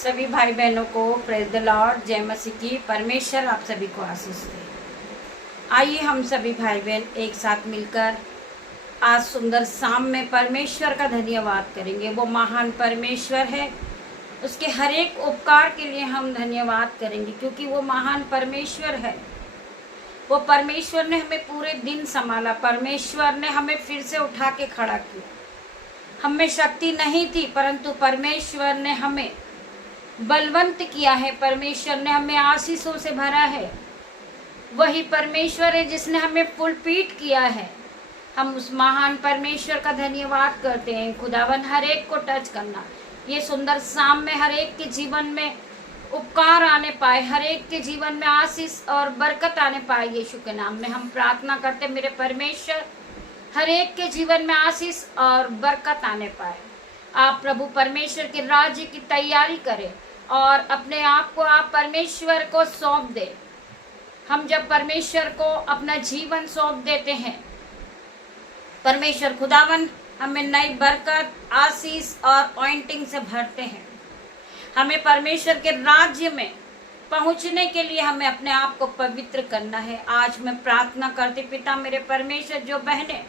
सभी भाई बहनों को प्रेज द लॉर्ड, जय मसीह की। परमेश्वर आप सभी को आशीष दे। आइए हम सभी भाई बहन एक साथ मिलकर आज सुंदर शाम में परमेश्वर का धन्यवाद करेंगे। वो महान परमेश्वर है, उसके हर एक उपकार के लिए हम धन्यवाद करेंगे, क्योंकि वो महान परमेश्वर है। वो परमेश्वर ने हमें पूरे दिन संभाला, परमेश्वर ने हमें फिर से उठा के खड़ा किया। हमें शक्ति नहीं थी, परंतु परमेश्वर ने हमें बलवंत किया है। परमेश्वर ने हमें आशीषों से भरा है। वही परमेश्वर है जिसने हमें फुलपीट किया है। हम उस महान परमेश्वर का धन्यवाद करते हैं। खुदावन हर एक को टच करना, ये सुंदर शाम में हर एक के जीवन में उपकार आने पाए, हर एक के जीवन में आशीष और बरकत आने पाए। यीशु के नाम में हम प्रार्थना करते, मेरे परमेश्वर हर एक के जीवन में आशीष और बरकत आने पाए। आप प्रभु परमेश्वर के राज्य की तैयारी करें और अपने आप को आप परमेश्वर को सौंप दें। हम जब परमेश्वर को अपना जीवन सौंप देते हैं, परमेश्वर खुदावन हमें नई बरकत, आशीष और ऑइंटिंग से भरते हैं। हमें परमेश्वर के राज्य में पहुंचने के लिए हमें अपने आप को पवित्र करना है। आज मैं प्रार्थना करती, पिता मेरे परमेश्वर, जो बहनें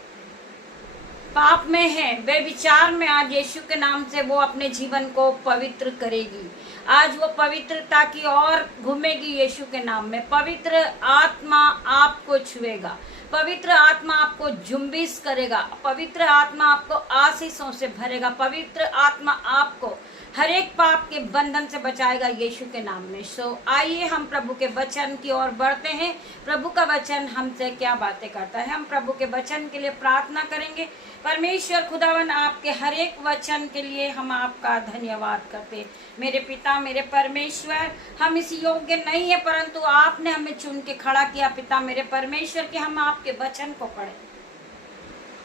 पाप में है, वे विचार में, आज यीशु के नाम से वो अपने जीवन को पवित्र करेगी। आज वो पवित्रता की ओर घूमेगी यीशु के नाम में। पवित्र आत्मा आपको छुएगा, पवित्र आत्मा आपको जुम्बिश करेगा, पवित्र आत्मा आपको आशीषों से भरेगा, पवित्र आत्मा आपको हर एक पाप के बंधन से बचाएगा यीशु के नाम में। आइए हम प्रभु के वचन की ओर बढ़ते हैं। प्रभु का वचन हमसे क्या बातें करता है, हम प्रभु के वचन के लिए प्रार्थना करेंगे। परमेश्वर खुदावन, आपके हर एक वचन के लिए हम आपका धन्यवाद करते हैं। मेरे पिता, मेरे परमेश्वर, हम इस योग्य नहीं है, परंतु आपने हमें चुन के खड़ा किया पिता मेरे परमेश्वर, कि हम आपके वचन को पढ़ें।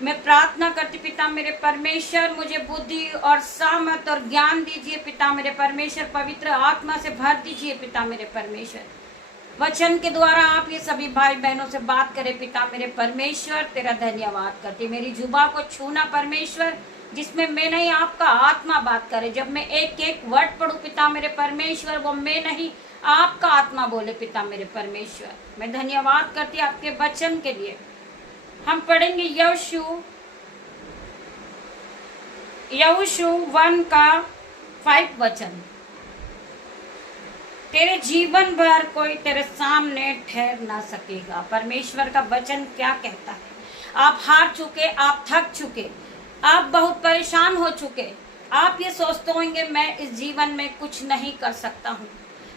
मैं प्रार्थना करती पिता मेरे परमेश्वर, मुझे बुद्धि और सामर्थ और ज्ञान दीजिए पिता मेरे परमेश्वर। पवित्र आत्मा से भर दीजिए पिता मेरे परमेश्वर। वचन के द्वारा आप ये सभी भाई बहनों से बात करें पिता मेरे परमेश्वर। तेरा धन्यवाद करती, मेरी जुबान को छूना परमेश्वर, जिसमें मैं नहीं आपका आत्मा बात करे। जब मैं एक एक वर्ड पढ़ूं पिता मेरे परमेश्वर, वो मैं नहीं आपका आत्मा बोले पिता मेरे परमेश्वर। मैं धन्यवाद करती आपके वचन के लिए। हम पढ़ेंगे यहोशू 1 का 5 वचन। तेरे जीवन भर कोई तेरे सामने ठहर ना सकेगा। परमेश्वर का वचन क्या कहता है? आप हार चुके, आप थक चुके, आप बहुत परेशान हो चुके, आप ये सोचते होंगे मैं इस जीवन में कुछ नहीं कर सकता हूँ,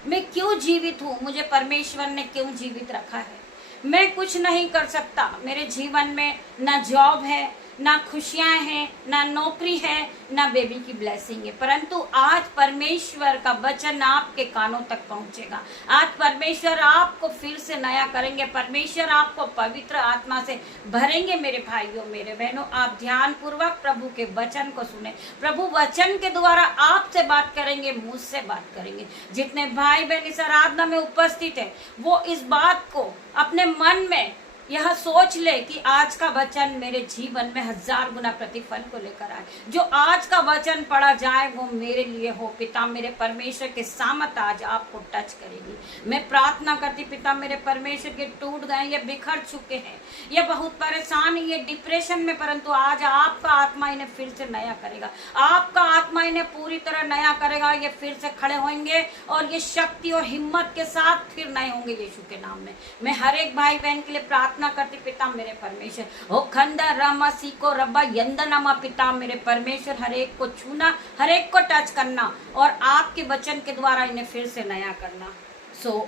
मैं क्यों जीवित हूँ, मुझे परमेश्वर ने क्यों जीवित रखा है, मैं कुछ नहीं कर सकता। मेरे जीवन में ना जॉब है, ना खुशियां हैं, ना नौकरी है, ना बेबी की ब्लेसिंग है। परंतु आज परमेश्वर का वचन आपके कानों तक पहुंचेगा। आज परमेश्वर आपको फिर से नया करेंगे। परमेश्वर आपको पवित्र आत्मा से भरेंगे। मेरे भाइयों, मेरे बहनों, आप ध्यान पूर्वक प्रभु के वचन को सुने। प्रभु वचन के द्वारा आपसे बात करेंगे, मुझसे बात करेंगे। जितने भाई बहन इस आराधना में उपस्थित है, वो इस बात को अपने मन में यह सोच ले कि आज का वचन मेरे जीवन में 1000 गुना प्रतिफल को लेकर आए। जो आज का वचन पढ़ा जाए वो मेरे लिए हो। पिता मेरे परमेश्वर के सामत आज आपको टच करेगी। मैं प्रार्थना करती पिता मेरे परमेश्वर के टूट गए, ये बिखर चुके हैं, ये बहुत परेशान है, ये डिप्रेशन में, परंतु आज आपका आत्मा इन्हें फिर से नया करेगा। आपका आत्मा इन्हें पूरी तरह नया करेगा। ये फिर से खड़े होंगे और ये शक्ति और हिम्मत के साथ फिर नए होंगे यीशु के नाम में। मैं हर एक भाई बहन के लिए प्रार्थना करती पिता मेरे परमेश्वर। ओ खंदा रामा सीको रब्बा यंदनामा पिता मेरे परमेश्वर, हर एक को छूना, हर एक को टच करना और आपके वचन के द्वारा इन्हें फिर से नया करना।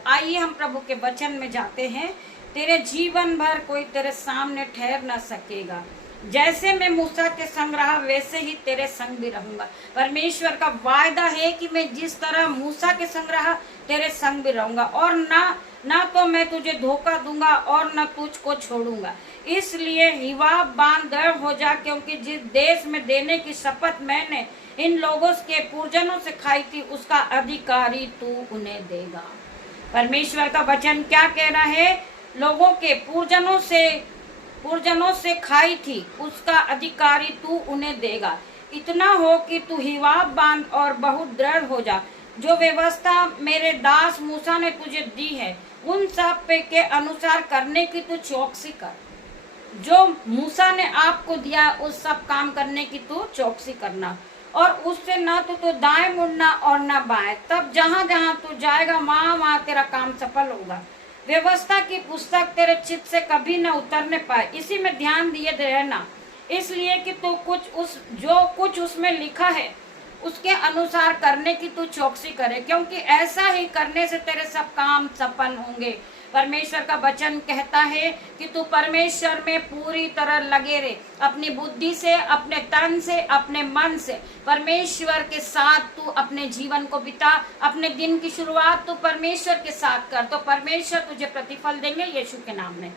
आइए हम प्रभु के वचन में जाते हैं। तेरे जीवन भर कोई तेरे सामने ठहर ना सकेगा। जैसे मैं मूसा के संग रहा, वैसे ही तेरे संग भी रहूंगा। परमेश्वर का वायदा है कि मैं जिस तरह मूसा के संग रहा, तेरे संग भी रहूंगा, और ना तो मैं तुझे धोखा दूंगा और न तुझको छोड़ूंगा। इसलिए हिवा बांध दृढ़ हो जा, क्योंकि जिस देश में देने की शपथ मैंने इन लोगों के पूर्वजों से खाई थी, उसका अधिकारी तू उन्हें देगा। परमेश्वर का वचन क्या कह रहा है? लोगों के पूर्वजों से खाई थी, उसका अधिकारी तू उन्हें देगा। इतना हो कि तू हिवाब बांध और बहुत दृढ़ हो जा, जो व्यवस्था मेरे दास मूसा ने तुझे दी है उन सब पे के अनुसार करने की तू चौकसी कर। जो मूसा ने आपको दिया उस सब काम करने की तू चौकसी करना, और उससे ना तो दाएं मुड़ना और ना बाएं, तब जहां जहां तू जाएगा वहां वहां तेरा काम सफल होगा। व्यवस्था की पुस्तक तेरे चित्त से कभी न उतरने पाए, इसी में ध्यान दिए रहना, इसलिए कि तू जो कुछ उसमें लिखा है उसके अनुसार करने की तू चौकसी करे, क्योंकि ऐसा ही करने से तेरे सब काम सफल होंगे। परमेश्वर का वचन कहता है कि तू परमेश्वर में पूरी तरह लगे रहे, अपनी बुद्धि से, अपने तन से, अपने मन से परमेश्वर के साथ तू अपने जीवन को बिता। अपने दिन की शुरुआत तू परमेश्वर के साथ कर, तो परमेश्वर तुझे प्रतिफल देंगे यीशु के नाम में।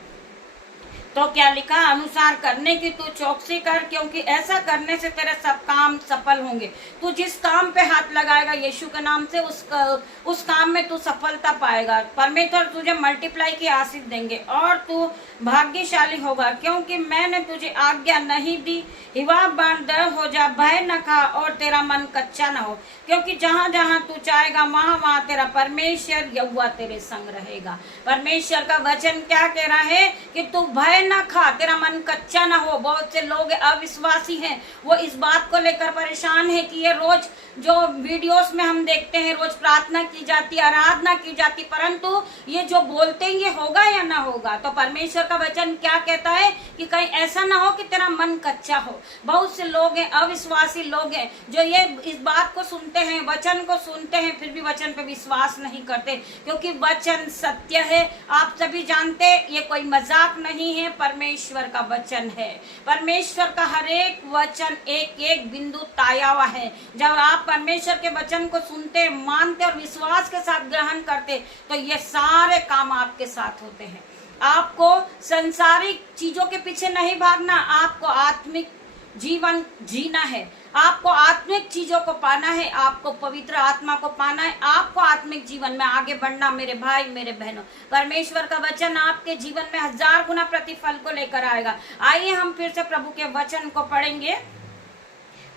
तो क्या लिखा? अनुसार करने की तू चौकसी कर, क्योंकि ऐसा करने से तेरे सब काम सफल होंगे। तू जिस काम पे हाथ लगाएगा यीशु के नाम से उस काम में तू सफलता पाएगा। परमेश्वर तुझे मल्टीप्लाई की आशीष देंगे और तू भाग्यशाली होगा, क्योंकि मैंने तुझे आज्ञा नहीं दी हिवा बांध डर हो जा, भय न खा और तेरा मन कच्चा न हो, क्योंकि जहां जहां तू चाहेगा वहां वहां तेरा परमेश्वर यहोवा तेरे संग रहेगा। परमेश्वर का वचन क्या कह रहा है कि तू भय न खा, तेरा मन कच्चा ना हो। बहुत से लोग अविश्वासी हैं, वो इस बात को लेकर परेशान है कि ये रोज जो वीडियोस में हम देखते हैं, रोज प्रार्थना की जाती, आराधना की जाती, परंतु ये जो बोलते हैं ये होगा या ना होगा। तो परमेश्वर का वचन क्या कहता है कि कहीं ऐसा ना हो कि तेरा मन कच्चा हो। बहुत से लोग हैं, अविश्वासी लोग हैं, जो ये इस बात को सुनते हैं, वचन को सुनते हैं, फिर भी वचन पे विश्वास नहीं करते, क्योंकि वचन सत्य है। आप सभी जानते ये कोई मजाक नहीं है, परमेश्वर का वचन है। परमेश्वर का हर एक वचन एक एक बिंदु ताया हुआ है। जब आप परमेश्वर के वचन को सुनते, मानते और विश्वास के साथ ग्रहण करते, तो ये सारे काम आपके साथ होते हैं। आपको संसारिक चीजों के पीछे नहीं भागना, आपको आत्मिक जीवन जीना है, आपको आत्मिक चीजों को पाना है, आपको पवित्र आत्मा को पाना है, आपको आत्मिक जीवन में आगे बढ़ना। मेरे भाई, मेरे बहनों, परमेश्वर का वचन आपके जीवन में 1000 गुना प्रतिफल को लेकर आएगा। आइए हम फिर से प्रभु के वचन को पढ़ेंगे।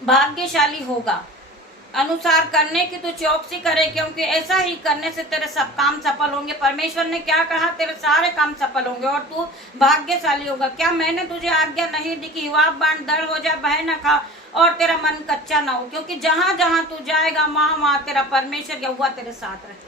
भाग्यशाली होगा, अनुसार करने की तू चौकसी करे, क्योंकि ऐसा ही करने से तेरे सब काम सफल होंगे। परमेश्वर ने क्या कहा? तेरे सारे काम सफल होंगे और तू भाग्यशाली होगा। क्या मैंने तुझे आज्ञा नहीं दी कि हिवाब बांध, डर हो जा, भय न खा और तेरा मन कच्चा ना हो, क्योंकि जहां जहां तू जाएगा वहां वहां तेरा परमेश्वर यहोवा तेरे साथ रहेगा।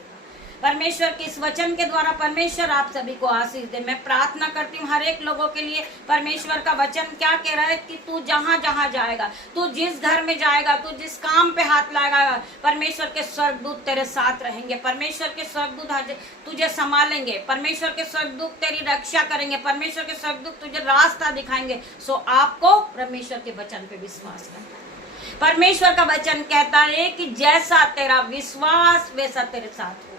परमेश्वर के इस वचन के द्वारा परमेश्वर आप सभी को आशीष दे। मैं प्रार्थना करती हूँ हर एक लोगों के लिए। परमेश्वर का वचन क्या कह रहा है कि तू जहां जहां जाएगा, तू जिस घर में जाएगा, तू जिस काम पे हाथ लगाएगा, परमेश्वर के स्वर्गदूत तेरे साथ रहेंगे। परमेश्वर के स्वर्गदूत तुझे संभालेंगे, परमेश्वर के स्वर्गदूत तेरी रक्षा करेंगे, परमेश्वर के स्वर्गदूत तुझे रास्ता दिखाएंगे। सो आपको परमेश्वर के वचन पे विश्वास करना है। परमेश्वर का वचन कहता है कि जैसा तेरा विश्वास वैसा तेरे साथ होगा।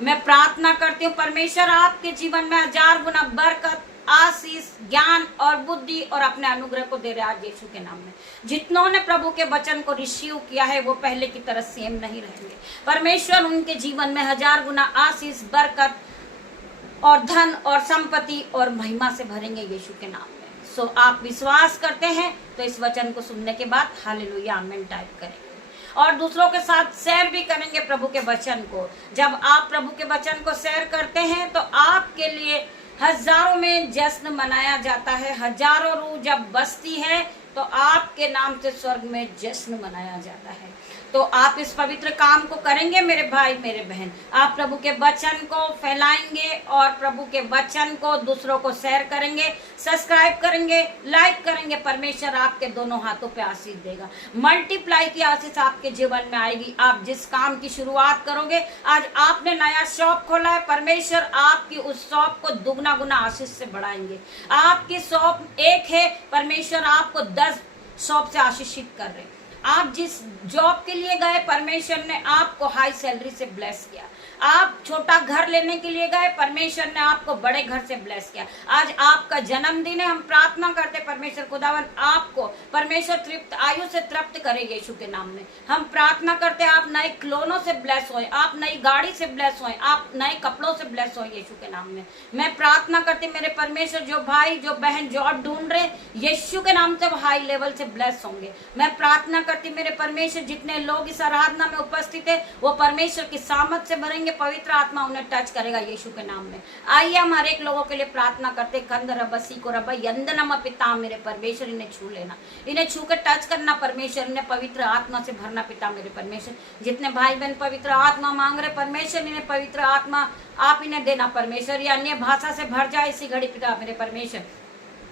मैं प्रार्थना करती हूँ परमेश्वर आपके जीवन में 1000 गुना बरकत, आशीष, ज्ञान और बुद्धि और अपने अनुग्रह को दे रहे आज यीशु के नाम में। जितनों ने प्रभु के वचन को रिसीव किया है वो पहले की तरह सेम नहीं रहेंगे। परमेश्वर उनके जीवन में 1000 गुना आशीष, बरकत और धन और संपत्ति और महिमा से भरेंगे यीशु के नाम में। सो आप विश्वास करते हैं तो इस वचन को सुनने के बाद हालेलुया आमीन टाइप करेंगे और दूसरों के साथ शेयर भी करेंगे प्रभु के वचन को। जब आप प्रभु के वचन को शेयर करते हैं तो आपके लिए हजारों में जश्न मनाया जाता है। हजारों रूह जब बसती है तो आपके नाम से स्वर्ग में जश्न मनाया जाता है। तो आप इस पवित्र काम को करेंगे मेरे भाई, मेरे बहन। आप प्रभु के वचन को फैलाएंगे और प्रभु के वचन को दूसरों को शेयर करेंगे, सब्सक्राइब करेंगे, लाइक करेंगे। परमेश्वर आपके दोनों हाथों पे आशीष देगा। मल्टीप्लाई की आशीष आपके जीवन में आएगी। आप जिस काम की शुरुआत करोगे, आज आपने नया शॉप खोला है, परमेश्वर आपकी उस शॉप को दुगना गुना आशीष से बढ़ाएंगे। आपकी शॉप एक है, परमेश्वर आपको 10 शॉप से आशीषित कर रहे हैं। आप जिस जॉब के लिए गए, परमेश्वर ने आपको हाई सैलरी से ब्लेस किया। आप छोटा घर लेने के लिए गए, परमेश्वर ने आपको बड़े घर से ब्लेस किया। आज आपका जन्मदिन है, हम प्रार्थना करते परमेश्वर खुदावन आपको परमेश्वर तृप्त आयु से तृप्त करे यीशु के नाम में। हम प्रार्थना करते आप नए खिलौनों से ब्लेस होए, आप नई गाड़ी से ब्लेस होए, आप नए कपड़ों से ब्लेस होए यीशु के नाम में। मैं प्रार्थना करती मेरे परमेश्वर जो भाई जो बहन जॉब ढूंढ रहे, यीशु के नाम से हाई लेवल से ब्लेस होंगे। मैं प्रार्थना करती मेरे परमेश्वर, जितने लोग इस आराधना में उपस्थित है वो परमेश्वर की सामर्थ से भरेंगे, पवित्र आत्मा उन्हें टच करेगा यीशु के नाम में। आइए हम हर एक लोगों के लिए प्रार्थना करते। कंद रबसी को रब यंदनम पिता मेरे परमेश्वर, इन्हें छू लेना, इन्हें छू कर टच करना परमेश्वर, इन्हें पवित्र आत्मा से भरना पिता मेरे परमेश्वर। जितने भाई बहन पवित्र आत्मा मांग रहे परमेश्वर, इन्हें पवित्र आत्मा आप इन्हें देना परमेश्वर। ये अन्य भाषा से भर जाए इसी घड़ी पिता मेरे परमेश्वर।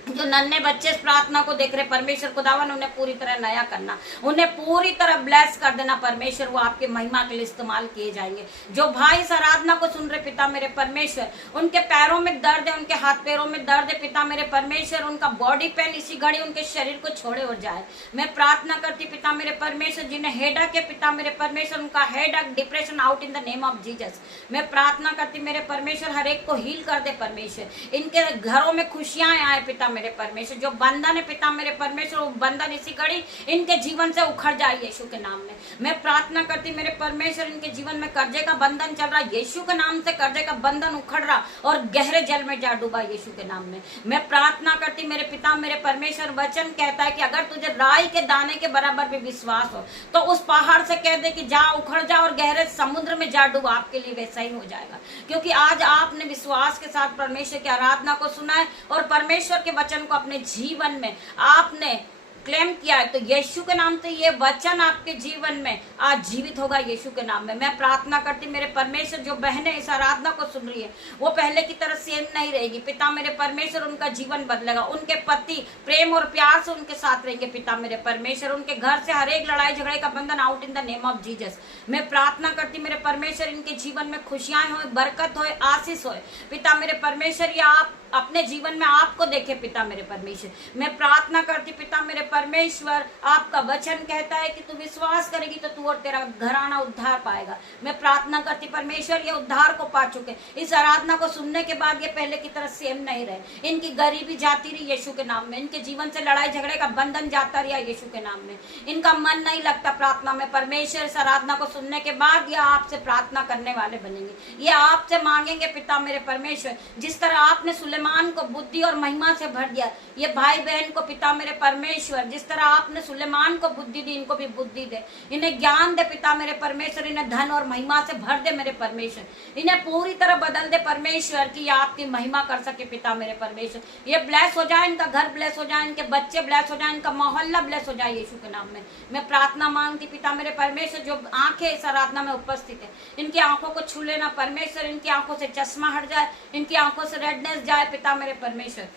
जो नन्हे बच्चे इस प्रार्थना को देख रहे परमेश्वर खुदावन, उन्हें पूरी तरह नया करना, उन्हें पूरी तरह ब्लेस कर देना परमेश्वर, वो आपके महिमा के लिए इस्तेमाल किए जाएंगे। जो भाई इस आराधना को सुन रहे पिता मेरे परमेश्वर, उनके पैरों में दर्द है, उनके हाथ पैरों में दर्द है पिता मेरे परमेश्वर, उनका बॉडी पेन इसी घड़ी उनके शरीर को छोड़े और जाए। मैं प्रार्थना करती पिता मेरे परमेश्वर, जिन्हें हेडक है पिता मेरे परमेश्वर, उनका headache depression out in the name of Jesus. मैं प्रार्थना करती मेरे परमेश्वर, हर एक को हील कर दे परमेश्वर, इनके घरों में खुशियां आए पिता मेरे परमेश्वर। जो बंधन है पिता मेरे परमेश्वर, वो बंधन इसी घड़ी इनके जीवन से उखड़ जाए यीशु के नाम में। मैं प्रार्थना करती मेरे परमेश्वर, इनके जीवन में कर्जे का बंधन चल रहा, यीशु के नाम से कर्जे का बंधन उखड़ रहा और गहरे जल में जा डूबा यीशु के नाम में। मैं प्रार्थना करती मेरे पिता मेरे परमेश्वर, वचन कहता है कि अगर तुझे राई के दाने के बराबर भी विश्वास हो तो उस पहाड़ से कह दे कि जा उखड़ जा और गहरे समुद्र में जा डूब, आपके लिए वैसा ही हो जाएगा। क्योंकि आज आपने विश्वास के साथ परमेश्वर की आराधना को सुना है और परमेश्वर के वचन को अपने जीवन में आपने क्लेम किया है, तो यीशु के नाम से ये वचन आपके जीवन में आज जीवित होगा यीशु के नाम में। मैं प्रार्थना करती मेरे परमेश्वर, जो बहनें इस आराधना को सुन रही है वो पहले की तरह सेम नहीं रहेगी पिता मेरे परमेश्वर, उनका जीवन बदलेगा, उनके पति प्रेम और प्यार से उनके साथ रहेंगे पिता मेरे परमेश्वर, उनके घर से हर एक लड़ाई झगड़े का बंधन out in the name of Jesus. मैं प्रार्थना करती मेरे परमेश्वर, इनके जीवन में खुशियां हो, बरकत हो, आशीष हो पिता मेरे परमेश्वर, या आप अपने जीवन में आपको देखे पिता मेरे परमेश्वर। मैं प्रार्थना करती पिता मेरे परमेश्वर, आपका वचन कहता है कि तू विश्वास करेगी तो तू और तेरा घराना उद्धार पाएगा। मैं प्रार्थना करती परमेश्वर, ये उद्धार को पा चुके, इस आराधना को सुनने के बाद ये पहले की तरह सेम नहीं रहे, इनकी गरीबी जाती रही यीशु के नाम में, इनके जीवन से लड़ाई झगड़े का बंधन जाता रहा यीशु के नाम में, इनका मन नहीं लगता प्रार्थना में परमेश्वर। इस आराधना को सुनने के बाद ये आपसे प्रार्थना करने वाले बनेंगे, ये आपसे मांगेंगे पिता मेरे परमेश्वर। जिस तरह आपने सुलेमान को बुद्धि और महिमा से भर दिया, ये भाई बहन को पिता मेरे परमेश्वर, जिस तरह आपने सुलेमान को बुद्धि दी, इनको भी बुद्धि दे, इन्हें ज्ञान दे पिता मेरे परमेश्वर, इन्हें धन और महिमा से भर दे मेरे परमेश्वर, इन्हें पूरी तरह बदल दे परमेश्वर कि ये आपकी महिमा कर सके पिता मेरे परमेश्वर। ये ब्लेस हो जाए, इनका घर ब्लेस हो जाए, इनके बच्चे ब्लेस हो जाए, इनका मोहल्ला ब्लेस हो जाए यीशु के नाम में। मैं प्रार्थना मांगती पिता मेरे परमेश्वर, जो आंखें इस आराधना में उपस्थित है, इनकी आंखों को छू लेना परमेश्वर, इनकी आंखों से चश्मा हट जाए, इनकी आंखों से रेडनेस जाए पिता मेरे परमेश्वर।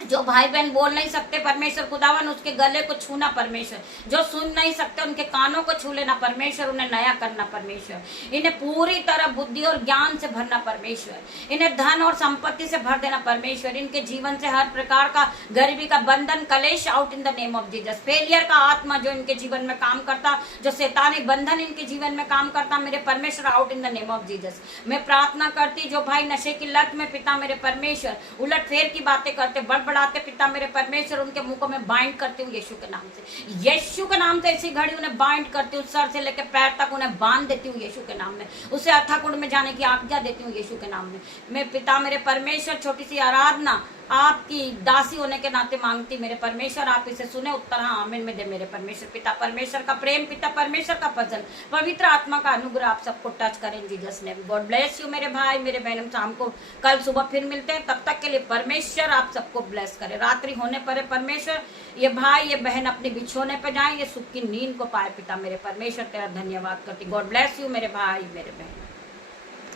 जो भाई बहन बोल नहीं सकते परमेश्वर खुदावन, उसके गले को छूना परमेश्वर, जो सुन नहीं सकते उनके कानों को छू लेना परमेश्वर, उन्हें नया करना परमेश्वर, इन्हें पूरी तरह बुद्धि और ज्ञान से भरना परमेश्वर, इन्हें धन और संपत्ति से भर देना परमेश्वर, इनके जीवन से हर प्रकार का गरीबी का बंधन कलेश out in the name of Jesus. Failure का आत्मा जो इनके जीवन में काम करता, जो शैतानी बंधन इनके जीवन में काम करता मेरे परमेश्वर, out in the name of Jesus. मैं प्रार्थना करती जो भाई नशे की लत में पिता मेरे परमेश्वर उलट फेर की बातें करते, बढ़ाते पिता मेरे परमेश्वर, उनके मुंह को मैं बाइंड करती हूँ यीशु के नाम से, यीशु के नाम से इसी घड़ी उन्हें बाइंड करती हूँ, सर से लेकर पैर तक उन्हें बांध देती हूँ यीशु के नाम में, उसे अथाकुंड में जाने की आज्ञा देती हूँ यीशु के नाम में। मैं पिता मेरे परमेश्वर छोटी सी आराधना आपकी दासी होने के नाते मांगती मेरे परमेश्वर, आप इसे सुने, उत्तर हाँ आमीन में दे मेरे परमेश्वर। पिता परमेश्वर का प्रेम, पिता परमेश्वर का फजल, पवित्र आत्मा का अनुग्रह आप सबको टच करें Jesus name. God bless you मेरे भाई मेरे बहन, हम शाम को कल सुबह फिर मिलते हैं, तब तक के लिए परमेश्वर आप सबको ब्लेस करे। रात्रि होने पर परमेश्वर ये भाई ये बहन अपने बिछोने पे जाए, ये सुख की नींद को पाए पिता मेरे परमेश्वर, तेरा धन्यवाद करती। गॉड ब्लेस यू मेरे भाई मेरे बहन।